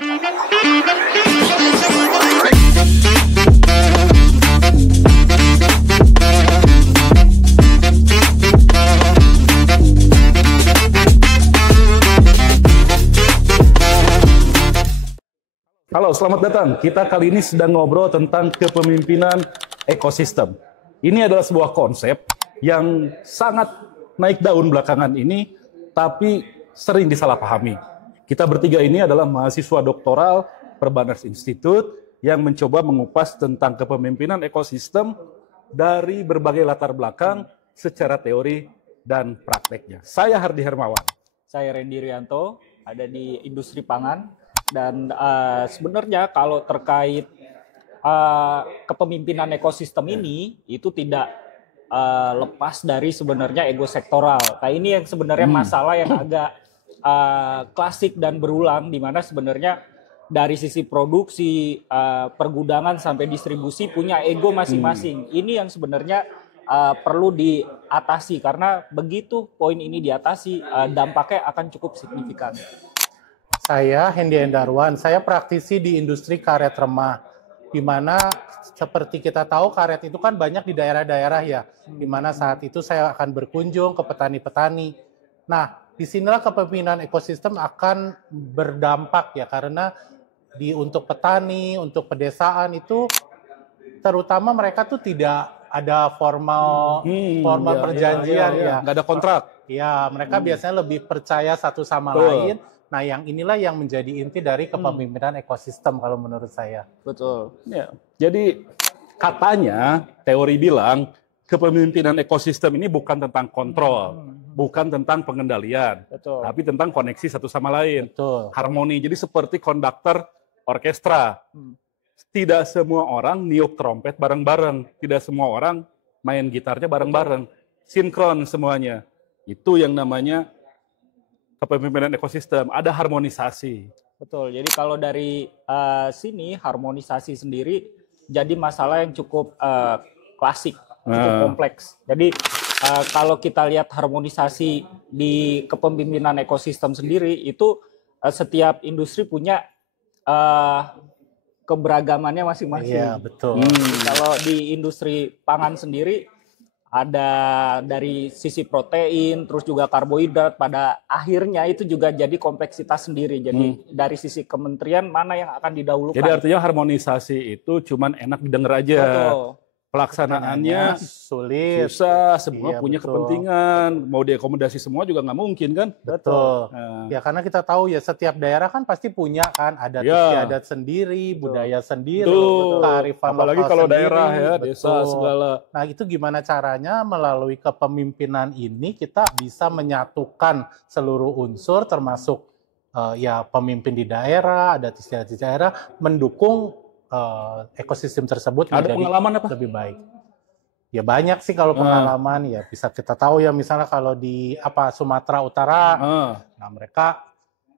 Halo, selamat datang. Kita kali ini sedang ngobrol tentang kepemimpinan ekosistem. Ini adalah sebuah konsep yang sangat naik daun belakangan ini, tapi sering disalahpahami. Kita bertiga ini adalah mahasiswa doktoral Perbanas Institute yang mencoba mengupas tentang kepemimpinan ekosistem dari berbagai latar belakang secara teori dan prakteknya. Saya Hardi Hermawan. Saya Randy Rianto, ada di industri pangan. Dan sebenarnya kalau terkait kepemimpinan ekosistem ini, itu tidak lepas dari sebenarnya ego sektoral. Nah ini yang sebenarnya masalah yang agak klasik dan berulang, di mana sebenarnya dari sisi produksi, pergudangan sampai distribusi punya ego masing-masing. Ini yang sebenarnya perlu diatasi, karena begitu poin ini diatasi, dampaknya akan cukup signifikan. Saya Hendy Endarwan, saya praktisi di industri karet remah, di mana seperti kita tahu karet itu kan banyak di daerah-daerah ya, di mana saat itu saya akan berkunjung ke petani-petani. Nah, disinilah kepemimpinan ekosistem akan berdampak ya, karena untuk petani, untuk pedesaan itu, terutama mereka tuh tidak ada formal perjanjian ya, nggak ada kontrak. Ya, mereka biasanya lebih percaya satu sama lain. Nah, yang inilah yang menjadi inti dari kepemimpinan ekosistem kalau menurut saya. Betul. Ya. Jadi katanya teori bilang kepemimpinan ekosistem ini bukan tentang kontrol, bukan tentang pengendalian, Betul. tapi tentang koneksi satu sama lain, Betul. harmoni. Jadi seperti konduktor orkestra. Tidak semua orang niup trompet bareng-bareng, tidak semua orang main gitarnya bareng-bareng, sinkron semuanya. Itu yang namanya kepemimpinan ekosistem, ada harmonisasi. Betul. Jadi kalau dari sini harmonisasi sendiri jadi masalah yang cukup klasik, cukup kompleks. Jadi kalau kita lihat harmonisasi di kepemimpinan ekosistem sendiri itu setiap industri punya keberagamannya masing-masing. Iya, betul. Kalau di industri pangan sendiri ada dari sisi protein, terus juga karbohidrat, pada akhirnya itu juga jadi kompleksitas sendiri. Jadi dari sisi kementerian mana yang akan didahulukan. Jadi artinya harmonisasi itu cuman enak didengar aja. Betul. Pelaksanaannya sulit, susah, semua Iya, punya betul. kepentingan, mau diakomodasi semua juga nggak mungkin kan? Betul. Ya karena kita tahu ya setiap daerah kan pasti punya kan adat istiadat sendiri, budaya sendiri, kearifan apalagi lokal kalau sendiri. daerah ya, desa segala. Nah itu gimana caranya melalui kepemimpinan ini kita bisa menyatukan seluruh unsur termasuk ya pemimpin di daerah, adat istiadat di daerah mendukung ekosistem tersebut Ada pengalaman apa? lebih baik. Ya banyak sih kalau pengalaman ya bisa kita tahu ya, misalnya kalau di Sumatera Utara, nah mereka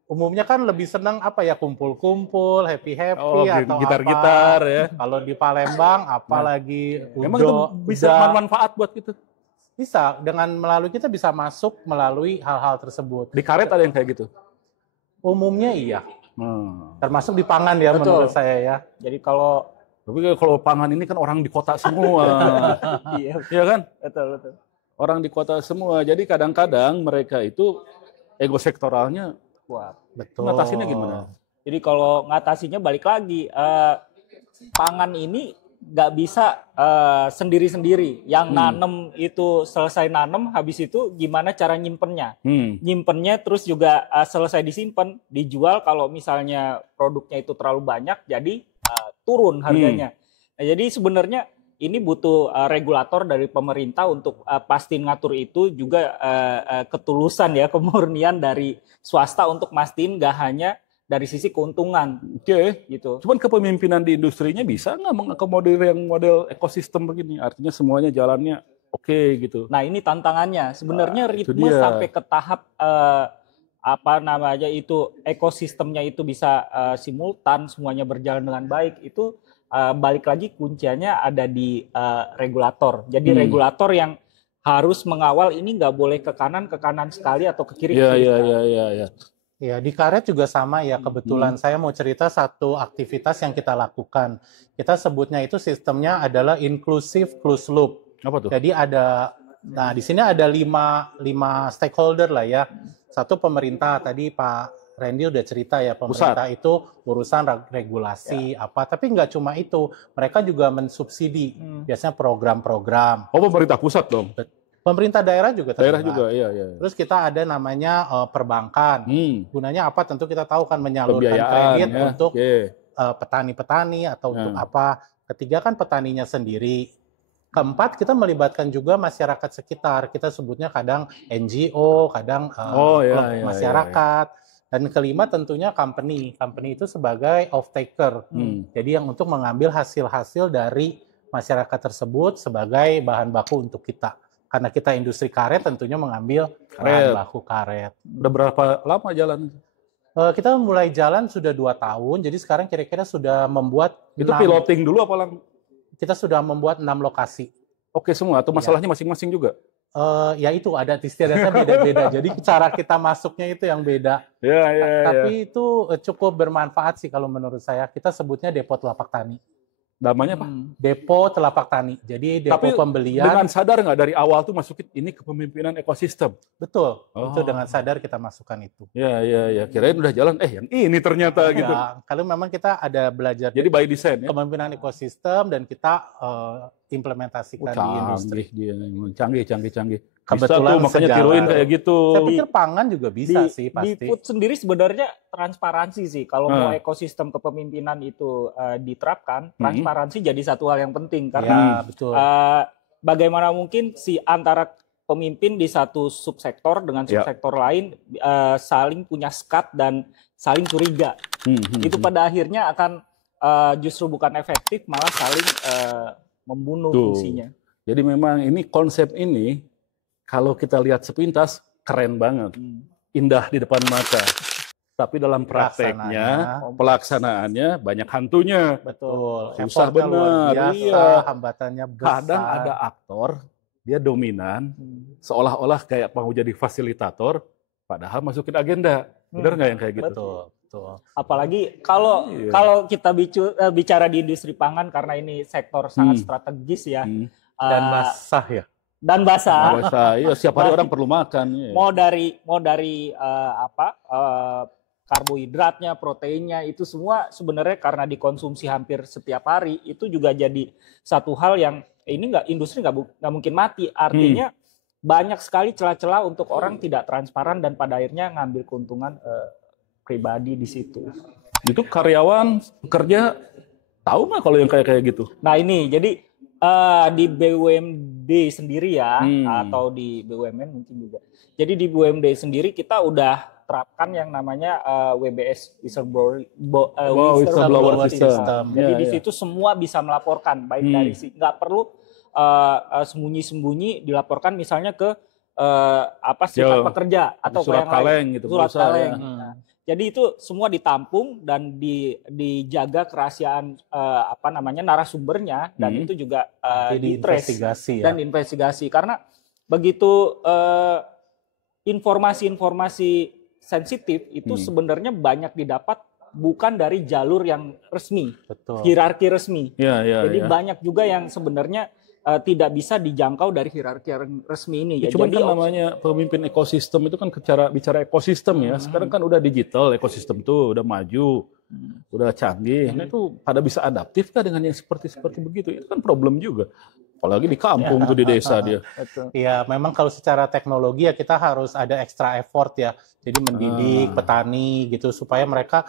umumnya kan lebih senang kumpul-kumpul, happy-happy atau gitar-gitar ya. Kalau di Palembang apalagi Memang itu bisa bermanfaat buat gitu. Bisa, dengan melalui kita bisa masuk melalui hal-hal tersebut. Di karet ada yang kayak gitu. Umumnya iya. Termasuk di pangan ya. Betul. Menurut saya ya. Jadi kalau pangan ini kan orang di kota semua. Iya kan? betul. Orang di kota semua. Jadi kadang-kadang mereka itu ego sektoralnya kuat. Betul. Ngatasinnya gimana? Jadi kalau ngatasinya balik lagi, pangan ini nggak bisa sendiri-sendiri. Yang nanem itu selesai nanem, habis itu gimana cara nyimpennya? Nyimpennya terus juga selesai disimpan, dijual kalau misalnya produknya itu terlalu banyak, jadi turun harganya. Nah, jadi sebenarnya ini butuh regulator dari pemerintah untuk pasti ngatur itu, juga ketulusan ya, kemurnian dari swasta untuk mastiin nggak hanya dari sisi keuntungan. Gitu. Cuman kepemimpinan di industrinya bisa nggak mengakomodir yang model ekosistem begini? Artinya semuanya jalannya oke gitu. Nah ini tantangannya. Sebenarnya ritme sampai ke tahap ekosistemnya itu bisa simultan, semuanya berjalan dengan baik, itu balik lagi kuncinya ada di regulator. Jadi regulator yang harus mengawal ini, nggak boleh ke kanan sekali atau ke kiri. Iya. Ya, di karet juga sama ya. Kebetulan saya mau cerita satu aktivitas yang kita lakukan. Kita sebutnya itu sistemnya adalah inclusive closed loop. Apa tuh? Jadi nah di sini ada lima stakeholder lah ya. Satu pemerintah, tadi Pak Randy udah cerita ya, pemerintah itu urusan regulasi apa. Tapi nggak cuma itu, mereka juga mensubsidi biasanya program-program. Oh, pemerintah pusat dong. Pemerintah daerah juga Daerah terlibat. juga, iya. Terus kita ada namanya perbankan. Gunanya apa? Tentu kita tahu kan menyalurkan Pembiayaan, kredit ya. untuk petani-petani atau untuk apa. Ketiga kan petaninya sendiri. Keempat, kita melibatkan juga masyarakat sekitar. Kita sebutnya kadang NGO, kadang masyarakat. Dan kelima tentunya company. Company itu sebagai off-taker. Jadi yang untuk mengambil hasil-hasil dari masyarakat tersebut sebagai bahan baku untuk kita. Karena kita industri karet tentunya mengambil bahan baku karet. Udah berapa lama jalan? Kita mulai jalan sudah 2 tahun, jadi sekarang kira-kira sudah membuat... Itu piloting dulu apa lang? Kita sudah membuat 6 lokasi. Oke semua, atau masalahnya masing-masing juga? Ya itu, ada istiadatnya beda-beda, jadi cara kita masuknya itu yang beda. Tapi itu cukup bermanfaat sih kalau menurut saya. Kita sebutnya depo telapak tani. Namanya apa? Depo telapak tani. Jadi depo Tapi pembelian. dengan sadar nggak dari awal tuh masukin ini kepemimpinan ekosistem? Betul. Itu dengan sadar kita masukkan itu. Ya. Kirain udah jalan, yang ini ternyata gitu. Kalau memang kita ada belajar. Jadi by design ya? Kepemimpinan ekosistem dan kita implementasikan di industri. Canggih. Kebetulan bisa tuh, makanya tiruin kayak gitu. Saya pikir pangan juga bisa sih pasti. Di food sendiri sebenarnya transparansi sih. Kalau mau ekosistem kepemimpinan itu diterapkan, transparansi jadi satu hal yang penting. Karena betul. Bagaimana mungkin si antara pemimpin di satu subsektor dengan subsektor lain saling punya skat dan saling curiga. Itu pada akhirnya akan justru bukan efektif, malah saling membunuh fungsinya. Jadi memang ini konsep ini, kalau kita lihat sepintas, keren banget. Indah di depan mata. Tapi dalam prakteknya, pelaksanaannya banyak hantunya. Betul. Susah benar. Hambatannya besar. Kadang ada aktor, dia dominan, seolah-olah kayak mau jadi fasilitator, padahal masukin agenda. Benar nggak yang kayak gitu? Betul. Apalagi kalau kita bicara di industri pangan, karena ini sektor sangat strategis ya. Dan basah ya. Dan basah. Iya, setiap hari orang perlu makan. Iya. Mau dari karbohidratnya, proteinnya, itu semua sebenarnya karena dikonsumsi hampir setiap hari, itu juga jadi satu hal yang industri nggak mungkin mati. Artinya banyak sekali celah-celah untuk orang tidak transparan dan pada akhirnya ngambil keuntungan pribadi di situ. Itu karyawan pekerja tahu nggak kalau yang kayak gitu? Nah ini jadi di BUMD sendiri ya, atau di BUMN mungkin juga. Jadi di BUMD sendiri kita udah terapkan yang namanya WBS whistleblower system. Jadi di situ semua bisa melaporkan, baik dari nggak perlu sembunyi-sembunyi dilaporkan misalnya ke serikat pekerja atau surat kaleng gitu. Surat kaleng. Jadi itu semua ditampung dan dijaga kerahasiaan narasumbernya, dan itu juga diinvestigasi dan investigasi, karena begitu informasi-informasi sensitif itu sebenarnya banyak didapat bukan dari jalur yang resmi, hierarki resmi. Jadi banyak juga yang sebenarnya tidak bisa dijangkau dari hierarki resmi ini. Cuman kan namanya pemimpin ekosistem itu kan bicara ekosistem ya. Sekarang kan udah digital ekosistem tuh, udah maju, udah canggih. Nah itu pada bisa adaptif kah dengan yang seperti begitu? Itu kan problem juga. Apalagi di kampung tuh, di desa dia. Iya, memang kalau secara teknologi ya kita harus ada extra effort ya. Jadi mendidik petani gitu supaya mereka,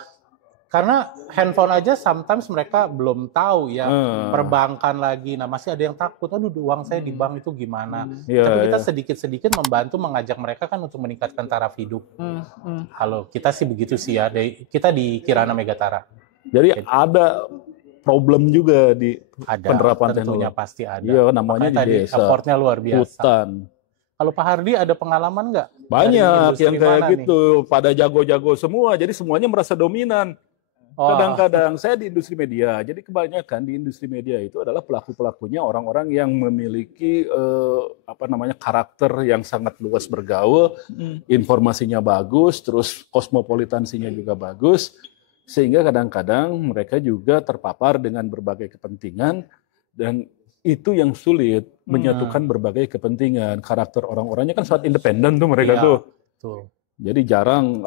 karena handphone aja sometimes mereka belum tahu ya, perbankan lagi. Nah masih ada yang takut, aduh uang saya di bank itu gimana. Tapi kita sedikit-sedikit membantu mengajak mereka kan untuk meningkatkan taraf hidup. Kalau kita sih begitu sih ya, kita di Kirana Megatara. Jadi ada problem juga di penerapan tentunya teknologi. pasti ada. Iya, namanya di tadi desa. effortnya luar biasa. Hutan. Kalau Pak Hardi ada pengalaman nggak? Banyak yang kayak gitu, pada jago-jago semua, jadi semuanya merasa dominan. Kadang-kadang saya di industri media, jadi kebanyakan di industri media itu adalah pelaku-pelakunya orang-orang yang memiliki karakter yang sangat luas bergaul, informasinya bagus, terus kosmopolitansinya juga bagus, sehingga kadang-kadang mereka juga terpapar dengan berbagai kepentingan, dan itu yang sulit menyatukan berbagai kepentingan. Karakter orang-orangnya kan sangat independen tuh mereka tuh. Betul. Jadi jarang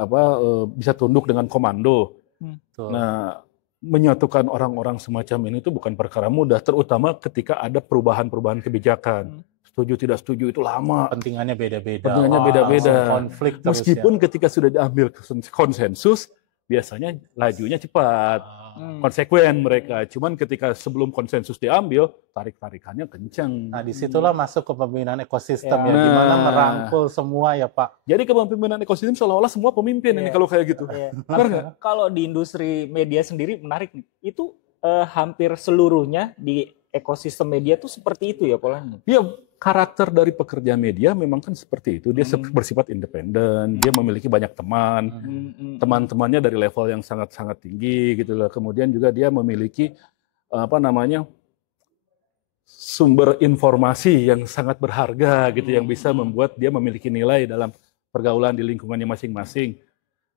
bisa tunduk dengan komando. Betul. Nah, menyatukan orang-orang semacam ini tuh bukan perkara mudah, terutama ketika ada perubahan-perubahan kebijakan. Setuju tidak setuju itu lama. Kepentingannya beda-beda. Kepentingannya beda-beda. Konflik terus Meskipun ketika sudah diambil konsensus, biasanya lajunya cepat. Konsekuen mereka. Cuman ketika sebelum konsensus diambil, tarik-tarikannya kencang. Nah, disitulah masuk kepemimpinan ekosistem ya, gimana merangkul semua ya Pak. Jadi kepemimpinan ekosistem seolah-olah semua pemimpin ini kalau kayak gitu. Benar nggak? Kalau di industri media sendiri menarik nih. Itu hampir seluruhnya di ekosistem media tuh seperti itu ya polanya. Iya, karakter dari pekerja media memang kan seperti itu. Dia bersifat independen, dia memiliki banyak teman, teman-temannya dari level yang sangat-sangat tinggi gitu loh. Kemudian juga dia memiliki sumber informasi yang sangat berharga gitu, yang bisa membuat dia memiliki nilai dalam pergaulan di lingkungannya masing-masing.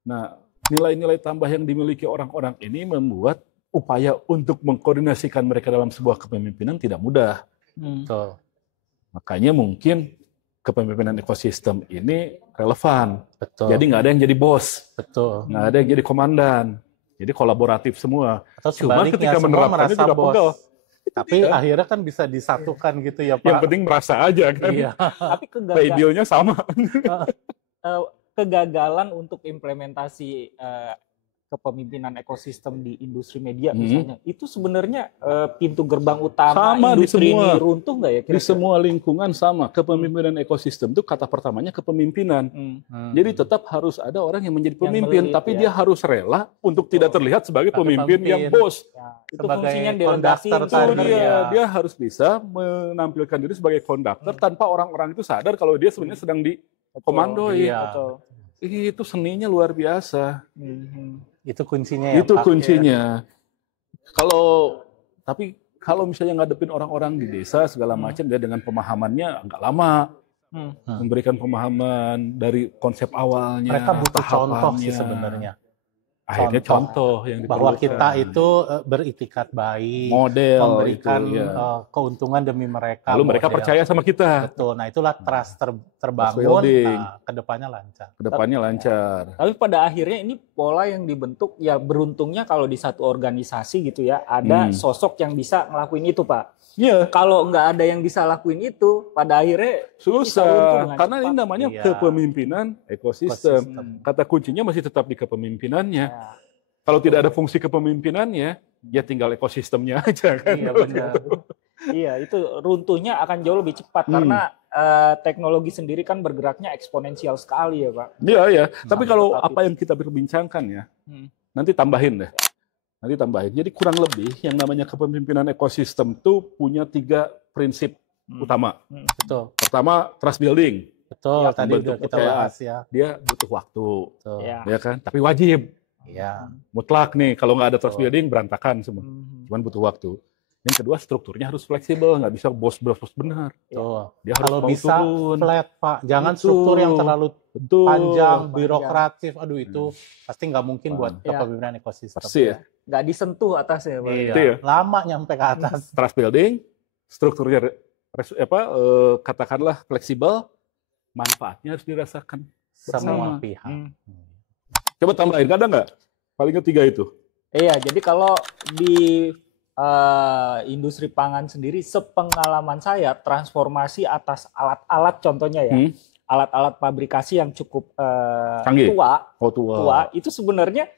Nah, nilai-nilai tambah yang dimiliki orang-orang ini membuat upaya untuk mengkoordinasikan mereka dalam sebuah kepemimpinan tidak mudah. Betul. Makanya mungkin kepemimpinan ekosistem ini relevan. Betul. Jadi nggak ada yang jadi bos, Betul. nggak ada yang jadi komandan. Jadi kolaboratif semua. Atau Cuma sebaliknya ketika semua menerapkannya merasa juga bos. pegel. Tapi akhirnya kan bisa disatukan gitu ya Pak. Yang penting merasa aja kan. Iya. Tapi Idealnya sama. kegagalan untuk implementasi kepemimpinan ekosistem di industri media misalnya, itu sebenarnya pintu gerbang utama Sama industri di semua. ini runtuh nggak ya? Di semua lingkungan sama. Kepemimpinan ekosistem itu kata pertamanya kepemimpinan. Jadi tetap harus ada orang yang menjadi pemimpin, melit, tapi ya. dia harus rela untuk tidak terlihat sebagai pemimpin yang bos. Ya, itu Sebagai fungsinya delegasi konduktor itu tadi, sebenarnya. ya. Dia harus bisa menampilkan diri sebagai konduktor tanpa orang-orang itu sadar kalau dia sebenarnya sedang dikomandoi. Iya. Betul. Itu seninya luar biasa. Itu kuncinya ya Itu Pak. kuncinya. Tapi kalau misalnya ngadepin orang-orang di desa segala macam, dia dengan pemahamannya agak lama. Memberikan pemahaman dari konsep awalnya. Mereka butuh contoh sih tahapannya. sebenarnya. Akhirnya contoh yang Bahwa diperlukan. kita itu beritikat baik, model memberikan itu, ya. keuntungan demi mereka. Lalu mereka model. percaya sama kita. Betul. Nah, itulah trust terbangun. building. Nah, kedepannya lancar. Kedepannya lancar. Tapi pada akhirnya ini pola yang dibentuk, ya beruntungnya kalau di satu organisasi gitu ya, ada sosok yang bisa ngelakuin itu Pak. Iya. Kalau nggak ada yang bisa lakuin itu, pada akhirnya bisa runtuh Susah. dengan Karena cepat. ini namanya Iya. kepemimpinan ekosistem. Kata kuncinya masih tetap di kepemimpinannya. Ya. Kalau tidak ada fungsi kepemimpinannya, ya tinggal ekosistemnya aja kan. Iya benar. Iya, itu runtuhnya akan jauh lebih cepat karena teknologi sendiri kan bergeraknya eksponensial sekali ya Pak. Iya, iya. Tapi kalau tapi- apa yang kita perbincangkan ya, nanti tambahin deh. Nanti tambahin. Jadi kurang lebih yang namanya kepemimpinan ekosistem itu punya 3 prinsip utama. Betul. Pertama, trust building. Betul. Ya, Tadi membentuk udah kita kepercayaan. bahas ya. Dia butuh waktu, Betul. Ya. ya kan? Tapi wajib. Iya. Mutlak nih. Kalau nggak ada trust building, berantakan semua. Cuman butuh waktu. Yang kedua, strukturnya harus fleksibel. Nggak bisa bos benar. Betul. Dia harus Kalau mau bisa turun. flat Pak, jangan Betul. struktur yang terlalu Betul. panjang, birokratif. Aduh itu pasti nggak mungkin buat Ya. kepemimpinan ekosistem. Persis. Nggak disentuh atasnya Pak. Iya. Itu ya. Lama nyampe ke atas. Trust building, strukturnya katakanlah fleksibel, manfaatnya harus dirasakan Semua bersama. pihak. Coba tambahin, ada nggak? Paling ketiga itu. Iya, jadi kalau di industri pangan sendiri, sepengalaman saya, transformasi atas alat-alat contohnya ya, alat-alat pabrikasi yang cukup Canggih. tua, Oh tua. itu sebenarnya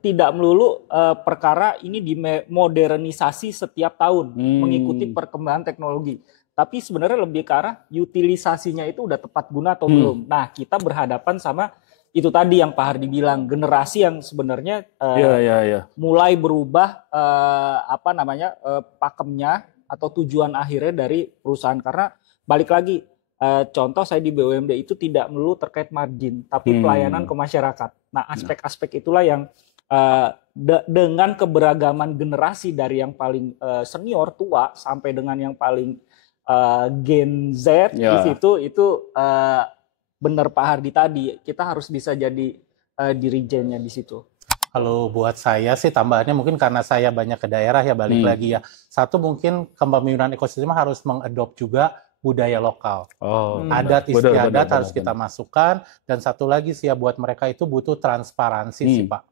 tidak melulu perkara ini dimodernisasi setiap tahun mengikuti perkembangan teknologi. Tapi sebenarnya lebih ke arah utilisasinya itu udah tepat guna atau belum. Nah, kita berhadapan sama itu tadi yang Pak Hardi bilang, generasi yang sebenarnya Iya. mulai berubah pakemnya atau tujuan akhirnya dari perusahaan. Karena balik lagi, contoh saya di BUMD itu tidak melulu terkait margin, tapi pelayanan ke masyarakat. Nah, aspek-aspek itulah yang dengan keberagaman generasi dari yang paling senior tua sampai dengan yang paling Gen Z di Ya. situ itu benar Pak Hardi tadi, kita harus bisa jadi dirijennya di situ. Kalau buat saya sih tambahannya mungkin karena saya banyak ke daerah ya balik lagi ya. Satu mungkin kepemimpinan ekosistem harus mengadop juga budaya lokal. Oh, Adat benar, istiadat benar, harus kita masukkan, dan satu lagi sih ya buat mereka itu butuh transparansi sih Pak.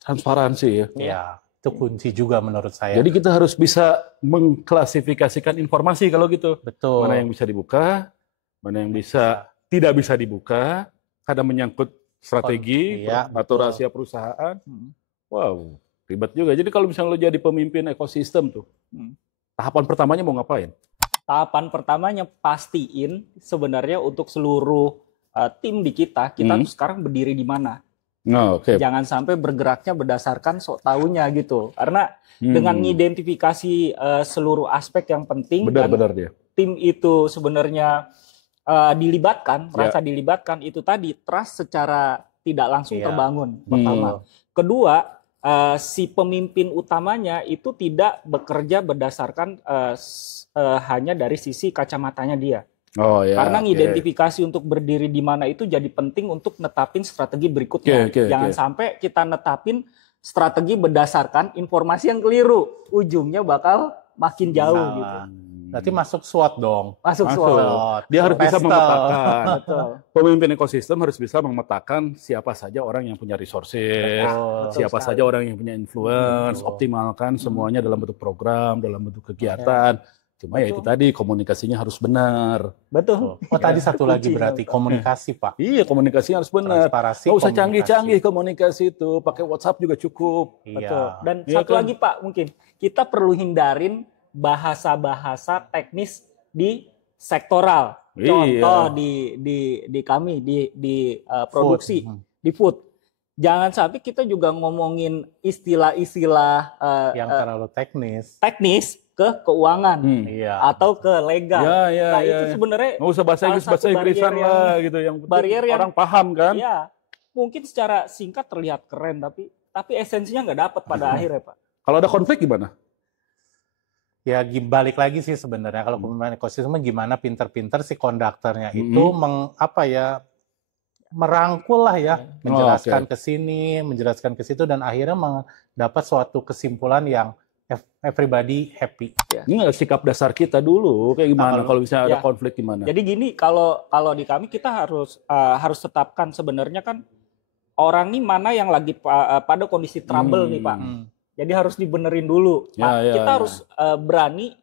transparansi ya. Ya, itu kunci juga menurut saya. Jadi kita harus bisa mengklasifikasikan informasi kalau gitu. Betul. Mana yang bisa dibuka, mana yang bisa tidak bisa dibuka, karena menyangkut strategi Iya, atau betul. rahasia perusahaan. Wow, ribet juga. Jadi kalau misalnya lo jadi pemimpin ekosistem tuh, tahapan pertamanya mau ngapain? Tahapan pertamanya pastiin sebenarnya untuk seluruh tim di kita tuh sekarang berdiri di mana. Oh, oke. Jangan sampai bergeraknya berdasarkan sok tahunya gitu. Karena dengan mengidentifikasi seluruh aspek yang penting dan Benar-benar dia. tim itu sebenarnya dilibatkan, merasa dilibatkan, itu tadi trust secara tidak langsung terbangun. Pertama. Kedua, si pemimpin utamanya itu tidak bekerja berdasarkan hanya dari sisi kacamatanya dia. Oh ya. Karena ngidentifikasi untuk berdiri di mana itu jadi penting untuk netapin strategi berikutnya. Jangan sampai kita netapin strategi berdasarkan informasi yang keliru. Ujungnya bakal makin jauh gitu. Berarti masuk SWOT dong. Masuk. Dia harus bisa Pestel. memetakan. Betul. Pemimpin ekosistem harus bisa memetakan siapa saja orang yang punya resources, siapa saja orang yang punya influence, optimalkan semuanya dalam bentuk program, dalam bentuk kegiatan. Cuma ya itu tadi, komunikasinya harus benar. Betul. Oh tadi satu lagi berarti komunikasi Pak. Iya, komunikasinya harus benar. Transparansi Nggak usah komunikasi. canggih-canggih komunikasi itu, pakai WhatsApp juga cukup. Betul. Iya. Dan Iya satu kan? lagi Pak, mungkin kita perlu hindarin bahasa-bahasa teknis di sektoral. Iya. Contoh di kami di produksi, di food. Jangan sampai kita juga ngomongin istilah-istilah Yang terlalu teknis ke keuangan Iya. atau ke legal. Ya, Nah, itu sebenarnya nggak usah bahasa salah Inggris, satu bahasa Inggrisan barrier lah yang- gitu. Yang penting barrier yang- orang paham kan. ya mungkin secara singkat terlihat keren tapi esensinya nggak dapat pada akhirnya Pak. Kalau ada konflik gimana? Ya balik lagi sih sebenarnya kalau pembangunan ekosistem gimana pinter-pinter si konduktornya itu merangkul lah ya, menjelaskan ke sini, menjelaskan ke situ, dan akhirnya mendapat suatu kesimpulan yang everybody happy. Ini nggak sikap dasar kita dulu kayak gimana kalau misalnya ada Ya. konflik gimana? Jadi gini, kalau di kami kita harus tetapkan sebenarnya kan orang ini mana yang lagi pada kondisi trouble nih Pak. Jadi harus dibenerin dulu. Kita harus berani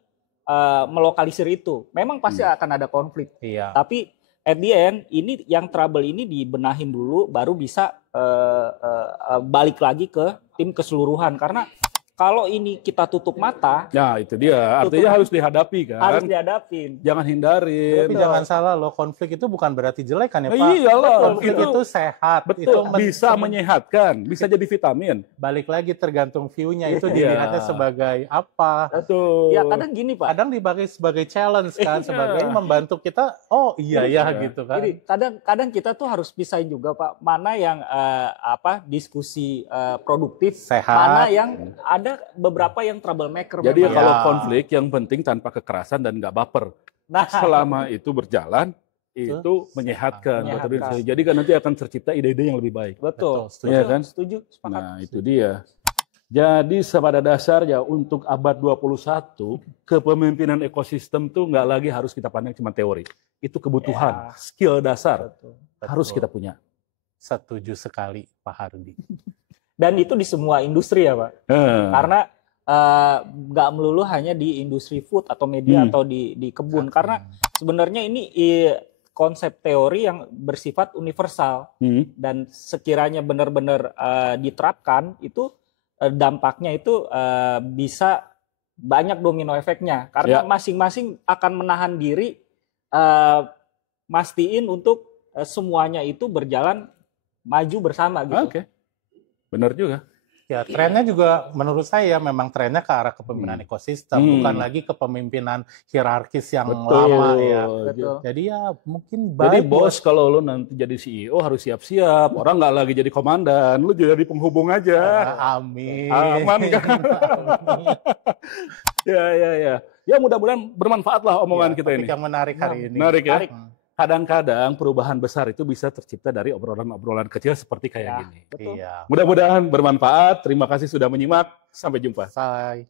melokalisir itu. Memang pasti akan ada konflik. Iya. Tapi at the end ini yang trouble ini dibenahin dulu, baru bisa balik lagi ke tim keseluruhan. Karena kalau ini kita tutup mata, Ya itu dia. Artinya harus dihadapi kan. harus dihadapin. Jangan hindarin. Tapi jangan salah loh, konflik itu bukan berarti jelek kan ya Pak? Iyalah. Konflik itu sehat. Betul. Itu Bisa menyehatkan. Bisa jadi vitamin. balik lagi tergantung view-nya itu dilihatnya sebagai apa. Betul. Ya kadang gini Pak. Kadang dipakai sebagai challenge kan, sebagai membantu kita. Oh iya ya gitu kan. Jadi kadang kita tuh harus pisahin juga Pak, mana yang diskusi produktif, Sehat. mana yang ada beberapa yang troublemaker. Jadi memang. kalau Ya. konflik yang penting tanpa kekerasan dan nggak baper. Nah, Selama itu berjalan, itu menyehatkan. Menyehatkan. Jadi kan nanti akan tercipta ide-ide yang lebih baik. betul, Betul, Iya kan? setuju, sepakat. Nah, itu dia. Jadi pada dasarnya untuk abad 21, kepemimpinan ekosistem tuh nggak lagi harus kita pandang cuma teori. Itu kebutuhan, skill dasar. Harus kita punya. Setuju sekali Pak Hardi. Dan itu di semua industri ya Pak. Karena nggak melulu hanya di industri food atau media atau di kebun. Karena sebenarnya ini konsep teori yang bersifat universal. Dan sekiranya benar-benar diterapkan, itu dampaknya itu bisa banyak domino efeknya. Karena masing-masing akan menahan diri, mastiin untuk semuanya itu berjalan maju bersama gitu. Oke. Benar juga. Ya, trennya juga menurut saya memang trennya ke arah kepemimpinan ekosistem, bukan lagi kepemimpinan hierarkis yang lama ya. Betul. Jadi ya mungkin Jadi baik bos kalau lu nanti jadi CEO harus siap-siap. Orang nggak lagi jadi komandan, lu jadi penghubung aja. amin. Aman kan? Ya. Ya mudah-mudahan bermanfaat lah omongan Ya, kita topik ini. yang menarik hari ini. Menarik ya. Hmm. Kadang-kadang perubahan besar itu bisa tercipta dari obrolan-obrolan kecil seperti kayak Ya, gini. betul. Iya. Mudah-mudahan bermanfaat. Terima kasih sudah menyimak. Sampai jumpa. Bye.